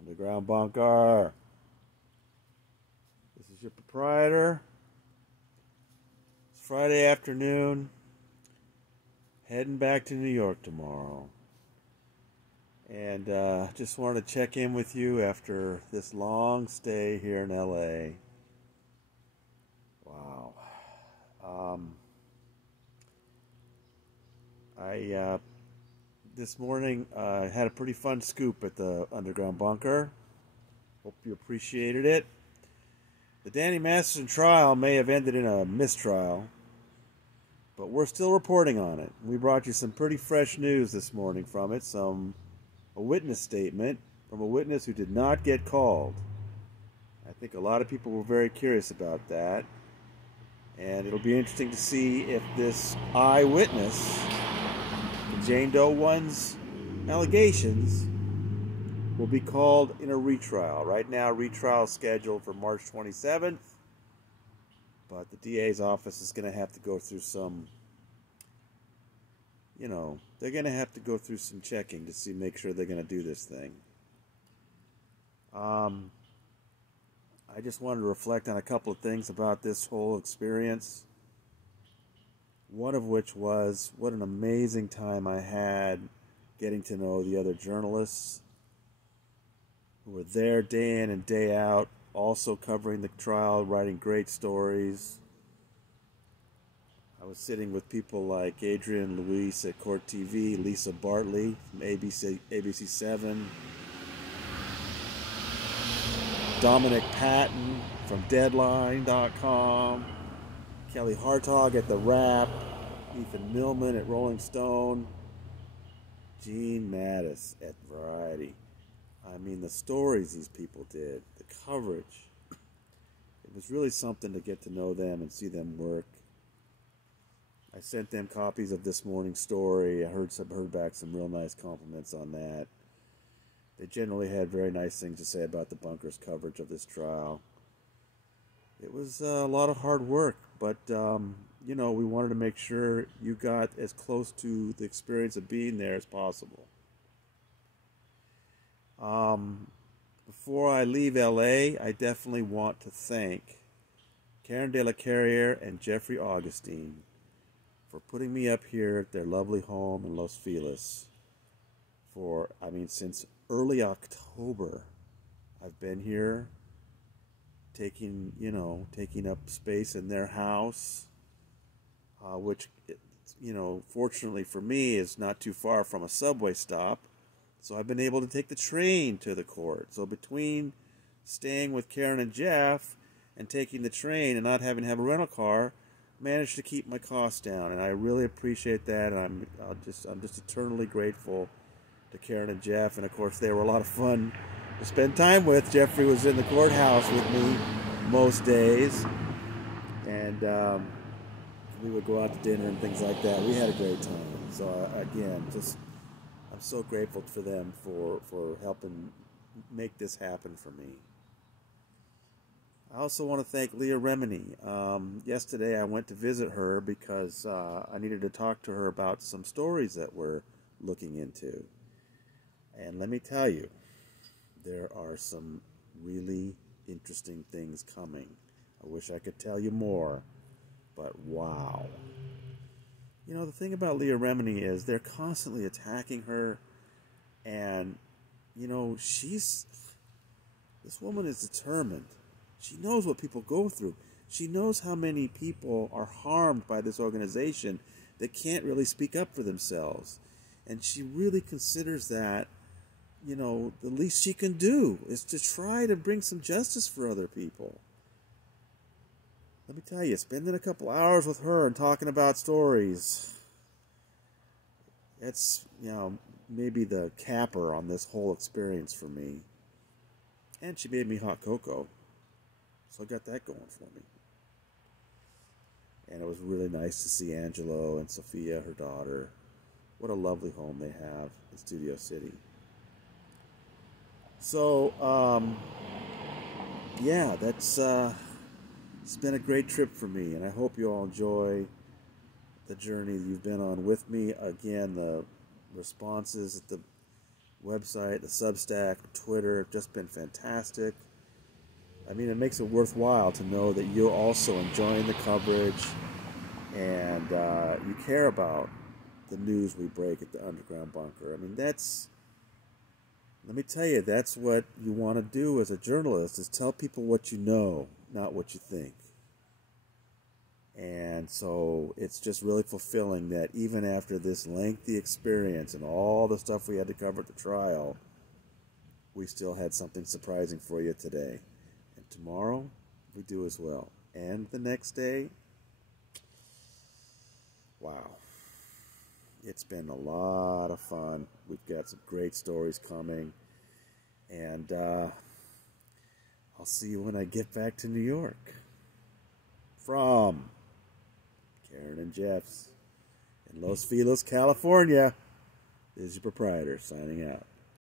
Underground Bunker. This is your proprietor. It's Friday afternoon. Heading back to New York tomorrow. And just wanted to check in with you after this long stay here in LA. Wow. I this morning had a pretty fun scoop at the Underground Bunker. Hope you appreciated it. The Danny Masterson trial may have ended in a mistrial, but we're still reporting on it. We brought you some pretty fresh news this morning from it. A witness statement from a witness who did not get called. I think a lot of people were very curious about that. And it'll be interesting to see if this eyewitness, the Jane Doe one's allegations, will be called in a retrial. Right now, retrial is scheduled for March 27th. But the DA's office is going to have to go through some, they're going to have to go through some checking to make sure they're going to do this thing. I just wanted to reflect on a couple of things about this whole experience. One of which was what an amazing time I had getting to know the other journalists who were there day in and day out, also covering the trial, writing great stories. I was sitting with people like Adrian Luis at Court TV, Lisa Bartley from ABC7, Dominic Patton from Deadline.com, Kelly Hartog at The Wrap, Ethan Millman at Rolling Stone, Gene Mattis at Variety. I mean, the stories these people did, the coverage. It was really something to get to know them and see them work. I sent them copies of this morning's story. I heard back some real nice compliments on that. They generally had very nice things to say about the Bunker's coverage of this trial. It was a lot of hard work, but, we wanted to make sure you got as close to the experience of being there as possible. Before I leave LA, I definitely want to thank Karen De La Carriere and Jeffrey Augustine for putting me up here at their lovely home in Los Feliz. Since early October, I've been here taking up space in their house, which, fortunately for me is not too far from a subway stop. So I've been able to take the train to the court. So between staying with Karen and Jeff and taking the train and not having to have a rental car, managed to keep my costs down, and I really appreciate that. And I'm just eternally grateful to Karen and Jeff, and of course they were a lot of fun to spend time with. Jeffrey was in the courthouse with me most days, and we would go out to dinner and things like that. We had a great time. So again, I'm so grateful for them for helping make this happen for me. I also want to thank Leah Remini. Yesterday I went to visit her because I needed to talk to her about some stories that we're looking into. And let me tell you, there are some really interesting things coming. I wish I could tell you more, but wow. The thing about Leah Remini is they're constantly attacking her, and, this woman is determined. She knows what people go through. She knows how many people are harmed by this organization that can't really speak up for themselves. And she really considers that, the least she can do is to try to bring some justice for other people. Let me tell you, spending a couple hours with her and talking about stories, it's, maybe the capper on this whole experience for me. And she made me hot cocoa. So I got that going for me. And it was really nice to see Angelo and Sophia, her daughter. What a lovely home they have in Studio City. So, it's been a great trip for me, and I hope you all enjoy the journey you've been on with me. Again, the responses at the website, the Substack, Twitter have just been fantastic. I mean, it makes it worthwhile to know that you're also enjoying the coverage and you care about the news we break at the Underground Bunker. I mean, let me tell you, that's what you want to do as a journalist, is tell people what you know, not what you think. And so it's just really fulfilling that even after this lengthy experience and all the stuff we had to cover at the trial, we still had something surprising for you today. And tomorrow, we do as well. And the next day, wow. It's been a lot of fun. We've got some great stories coming. And I'll see you when I get back to New York. From Karen and Jeff's in Los Feliz, California, this is your proprietor signing out.